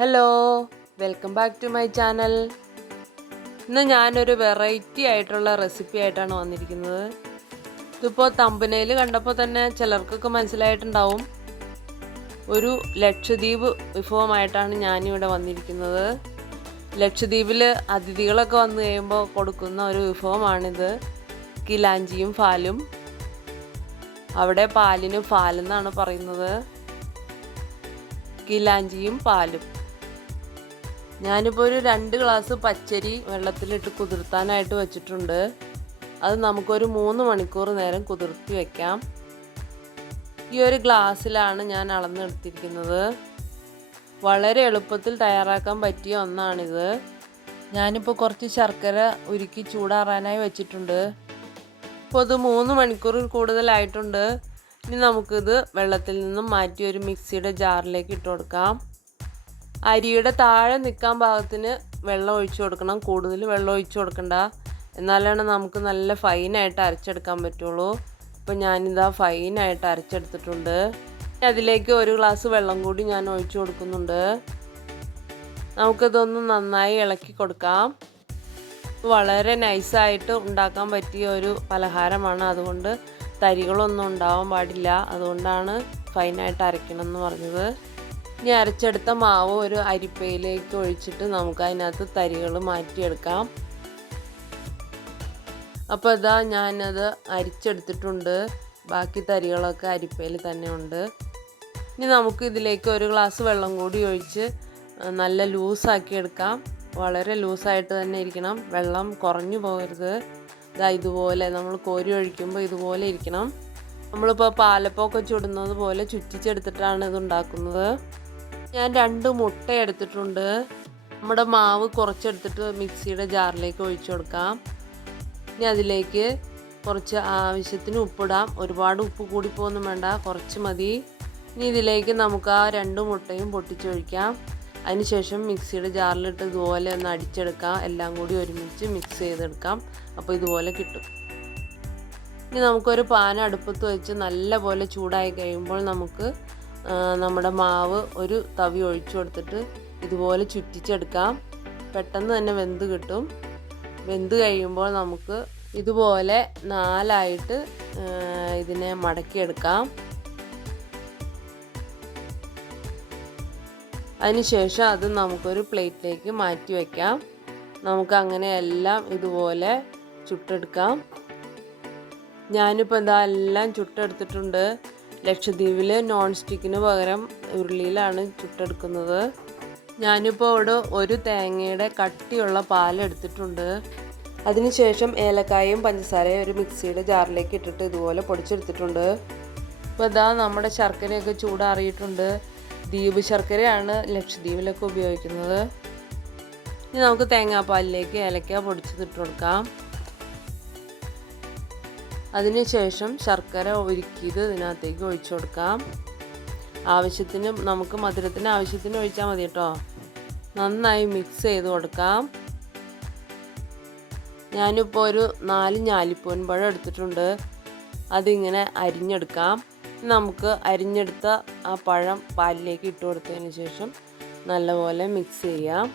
Hello welcome back to my channel ഇന്ന് ഞാനൊരു variety ആയിട്ടുള്ള റെസിപ്പി ആയിട്ടാണ് വന്നിരിക്കുന്നത്. ഇതിപ്പോൾ തമ്പനയിൽ കണ്ടപ്പോൾ തന്നെ ചിലർക്കൊക്കെ മനസ്സിലായിട്ടുണ്ടാവും. ഒരു ലക്ഷദ്വീപ് വിഭവമായിട്ടാണ് ഞാനിവിടെ വന്നിരിക്കുന്നത്. ലക്ഷദ്വീപിൽ അതിഥികളൊക്കെ വന്നു കഴിയുമ്പോൾ കൊടുക്കുന്ന ഒരു വിഭവമാണിത്. കിലാഞ്ചിയും ഫാലും അവിടെ പാലിന് ഫാലെന്നാണ് പറയുന്നത്. കിലാഞ്ചിയും പാലും. ഞാനിപ്പോൾ ഒരു രണ്ട് ഗ്ലാസ് പച്ചരി വെള്ളത്തിലിട്ട് കുതിർത്താനായിട്ട് വെച്ചിട്ടുണ്ട്. അത് നമുക്കൊരു മൂന്ന് മണിക്കൂർ നേരം കുതിർത്തി വെക്കാം. ഈ ഒരു ഗ്ലാസ്സിലാണ് ഞാൻ അളന്നെടുത്തിരിക്കുന്നത് വളരെ എളുപ്പത്തിൽ തയ്യാറാക്കാൻ പറ്റിയ ഒന്നാണിത്. ഞാനിപ്പോൾ കുറച്ച് ശർക്കര ഉരുക്കി ചൂടാറാനായി വെച്ചിട്ടുണ്ട്. ഇപ്പോൾ ഇത് മൂന്ന് മണിക്കൂറിൽ കൂടുതലായിട്ടുണ്ട്. ഇനി നമുക്കിത് വെള്ളത്തിൽ നിന്നും മാറ്റി ഒരു മിക്സിയുടെ ജാറിലേക്ക് ഇട്ട് കൊടുക്കാം. അരിയുടെ താഴെ നിൽക്കാൻ ഭാഗത്തിന് വെള്ളം ഒഴിച്ചു കൊടുക്കണം. കൂടുതൽ വെള്ളം ഒഴിച്ചു കൊടുക്കണ്ട. എന്നാലാണ് നമുക്ക് നല്ല ഫൈനായിട്ട് അരച്ചെടുക്കാൻ പറ്റുള്ളൂ. ഇപ്പോൾ ഞാനിതാ ഫൈനായിട്ട് അരച്ചെടുത്തിട്ടുണ്ട്. അതിലേക്ക് ഒരു ഗ്ലാസ് വെള്ളം കൂടി ഞാൻ ഒഴിച്ചു കൊടുക്കുന്നുണ്ട്. നമുക്കിതൊന്ന് നന്നായി ഇളക്കി കൊടുക്കാം. വളരെ നൈസായിട്ട് ഉണ്ടാക്കാൻ പറ്റിയ ഒരു പലഹാരമാണ്. അതുകൊണ്ട് തരികളൊന്നും ഉണ്ടാവാൻ പാടില്ല. അതുകൊണ്ടാണ് ഫൈനായിട്ട് അരയ്ക്കണം എന്ന് പറഞ്ഞത്. ഇനി അരച്ചെടുത്ത മാവ് ഒരു അരിപ്പയിലേക്ക് ഒഴിച്ചിട്ട് നമുക്ക് അതിനകത്ത് തരികൾ മാറ്റിയെടുക്കാം. അപ്പോൾ ഇതാ ഞാനത് അരിച്ചെടുത്തിട്ടുണ്ട്. ബാക്കി തരികളൊക്കെ അരിപ്പയിൽ തന്നെ ഉണ്ട്. ഇനി നമുക്ക് ഇതിലേക്ക് ഒരു ഗ്ലാസ് വെള്ളം കൂടി ഒഴിച്ച് നല്ല ലൂസാക്കി എടുക്കാം. വളരെ ലൂസായിട്ട് തന്നെ ഇരിക്കണം. വെള്ളം കുറഞ്ഞു പോകരുത്. ഇതാ ഇതുപോലെ നമ്മൾ കോരി ഒഴിക്കുമ്പോൾ ഇതുപോലെ ഇരിക്കണം. നമ്മളിപ്പോൾ പാലപ്പമൊക്കെ ചുടുന്നത് പോലെ ചുറ്റിച്ചെടുത്തിട്ടാണ് ഇത് ഉണ്ടാക്കുന്നത്. ഞാൻ രണ്ട് മുട്ട എടുത്തിട്ടുണ്ട്. നമ്മുടെ മാവ് കുറച്ചെടുത്തിട്ട് മിക്സിയുടെ ജാറിലേക്ക് ഒഴിച്ചു കൊടുക്കാം. ഇനി അതിലേക്ക് കുറച്ച് ആവശ്യത്തിന് ഉപ്പിടാം. ഒരുപാട് ഉപ്പ് കൂടിപ്പോന്നും വേണ്ട കുറച്ച് മതി. ഇനി ഇതിലേക്ക് നമുക്ക് ആ രണ്ട് മുട്ടയും പൊട്ടിച്ചൊഴിക്കാം അതിനുശേഷം മിക്സിയുടെ ജാറിലിട്ട് ഇതുപോലെ ഒന്ന് അടിച്ചെടുക്കാം. എല്ലാം കൂടി ഒരുമിച്ച് മിക്സ് ചെയ്തെടുക്കാം. അപ്പോൾ ഇതുപോലെ കിട്ടും. ഇനി നമുക്കൊരു പാൻ അടുപ്പത്ത് വെച്ച് നല്ല പോലെ ചൂടായി കഴിയുമ്പോൾ നമുക്ക് നമ്മുടെ മാവ് ഒരു തവി ഒഴിച്ചു കൊടുത്തിട്ട് ഇതുപോലെ ചുറ്റിച്ചെടുക്കാം. പെട്ടെന്ന് തന്നെ വെന്ത് കിട്ടും. വെന്ത് കഴിയുമ്പോൾ നമുക്ക് ഇതുപോലെ നാലായിട്ട് ഇതിനെ മടക്കിയെടുക്കാം. അതിനുശേഷം അത് നമുക്കൊരു പ്ലേറ്റിലേക്ക് മാറ്റി വയ്ക്കാം നമുക്ക് അങ്ങനെ എല്ലാം ഇതുപോലെ ചുട്ടെടുക്കാം. ഞാനിപ്പോൾ എന്താ എല്ലാം ചുട്ടെടുത്തിട്ടുണ്ട്. ലക്ഷദ്വീപിൽ നോൺ സ്റ്റിക്കിന് പകരം ഉരുളിയിലാണ് ചുട്ടെടുക്കുന്നത്. ഞാനിപ്പോൾ ഇവിടെ ഒരു തേങ്ങയുടെ കട്ടിയുള്ള പാലെടുത്തിട്ടുണ്ട് അതിനുശേഷം ഏലക്കായും പഞ്ചസാരയും ഒരു മിക്സിയുടെ ജാറിലേക്ക് ഇട്ടിട്ട് ഇതുപോലെ പൊടിച്ചെടുത്തിട്ടുണ്ട്. ഇപ്പോൾ ഇതാ നമ്മുടെ ശർക്കരയൊക്കെ ചൂടാറിയിട്ടുണ്ട്. ദ്വീപ് ശർക്കരയാണ് ലക്ഷദ്വീപിലൊക്കെ ഉപയോഗിക്കുന്നത്. ഇനി നമുക്ക് തേങ്ങാപ്പാലിലേക്ക് ഏലക്ക പൊടിച്ചതിട്ട് കൊടുക്കാം. അതിനുശേഷം ശർക്കര ഒരുക്കിയത് ഇതിനകത്തേക്ക് ഒഴിച്ചു കൊടുക്കാം. ആവശ്യത്തിന് നമുക്ക് മധുരത്തിന് ആവശ്യത്തിന് ഒഴിച്ചാൽ മതി കേട്ടോ. നന്നായി മിക്സ് ചെയ്ത് കൊടുക്കാം. ഞാനിപ്പോൾ ഒരു നാല് ഞാലിപ്പൂൻ പഴം എടുത്തിട്ടുണ്ട്. അതിങ്ങനെ അരിഞ്ഞെടുക്കാം. നമുക്ക് അരിഞ്ഞെടുത്ത ആ പഴം പാലിലേക്ക് ഇട്ട് കൊടുത്തതിന് ശേഷം നല്ലപോലെ മിക്സ് ചെയ്യാം.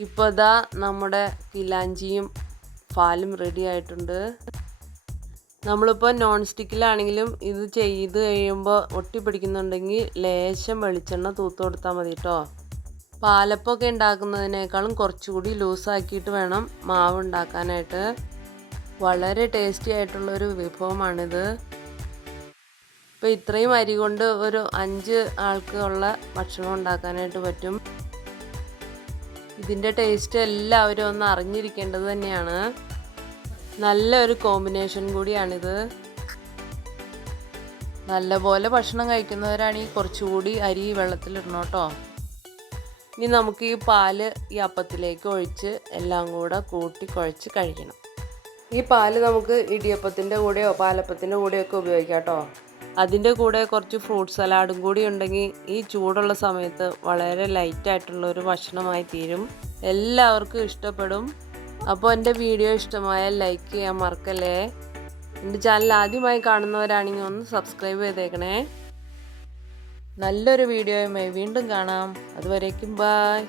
ഇപ്പോൾ ഇതാ നമ്മുടെ കിലാഞ്ചിയും പാലും റെഡി ആയിട്ടുണ്ട്. നമ്മളിപ്പോൾ നോൺ സ്റ്റിക്കിലാണെങ്കിലും ഇത് ചെയ്ത് കഴിയുമ്പോൾ ഒട്ടി പിടിക്കുന്നുണ്ടെങ്കിൽ ലേശം വെളിച്ചെണ്ണ തൂത്ത് കൊടുത്താൽ മതി കേട്ടോ പാലപ്പൊക്കെ ഉണ്ടാക്കുന്നതിനേക്കാളും കുറച്ചുകൂടി ലൂസാക്കിയിട്ട് വേണം മാവ് ഉണ്ടാക്കാനായിട്ട്. വളരെ ടേസ്റ്റി ആയിട്ടുള്ളൊരു വിഭവമാണിത്. ഇപ്പോൾ ഇത്രയും അരി കൊണ്ട് ഒരു അഞ്ച് ആൾക്കുള്ള ഭക്ഷണം ഉണ്ടാക്കാനായിട്ട് പറ്റും. ഇതിന്റെ ടേസ്റ്റ് എല്ലാവരും ഒന്ന് അറിഞ്ഞിരിക്കേണ്ടത് തന്നെയാണ്. നല്ലൊരു കോമ്പിനേഷൻ കൂടിയാണിത്. നല്ലപോലെ ഭക്ഷണം കഴിക്കുന്നവരാണെങ്കിൽ കുറച്ചുകൂടി അരി വെള്ളത്തിലിടണം കേട്ടോ ഇനി നമുക്ക് ഈ പാൽ ഈ അപ്പത്തിലേക്ക് ഒഴിച്ച് എല്ലാം കൂടെ കൂട്ടി കുഴച്ച് കഴിക്കണം. ഈ പാൽ നമുക്ക് ഇടിയപ്പത്തിന്റെ കൂടെയോ പാലപ്പത്തിന്റെ കൂടെയോ ഒക്കെ ഉപയോഗിക്കാം കേട്ടോ. അതിന്റെ കൂടെ കുറച്ച് ഫ്രൂട്ട് സലാഡും കൂടി ഉണ്ടെങ്കിൽ ഈ ചൂടുള്ള സമയത്ത് വളരെ ലൈറ്റായിട്ടുള്ള ഒരു ഭക്ഷണമായി തീരും. എല്ലാവർക്കും ഇഷ്ടപ്പെടും. അപ്പോൾ എന്റെ വീഡിയോ ഇഷ്ടമായാൽ ലൈക്ക് ചെയ്യാൻ മറക്കല്ലേ? എന്റെ ചാനൽ ആദ്യമായി കാണുന്നവരാണെങ്കിൽ ഒന്ന് സബ്സ്ക്രൈബ് ചെയ്തേക്കണേ. നല്ലൊരു വീഡിയോയുമായി വീണ്ടും കാണാം. അതുവരേക്കും ബായ്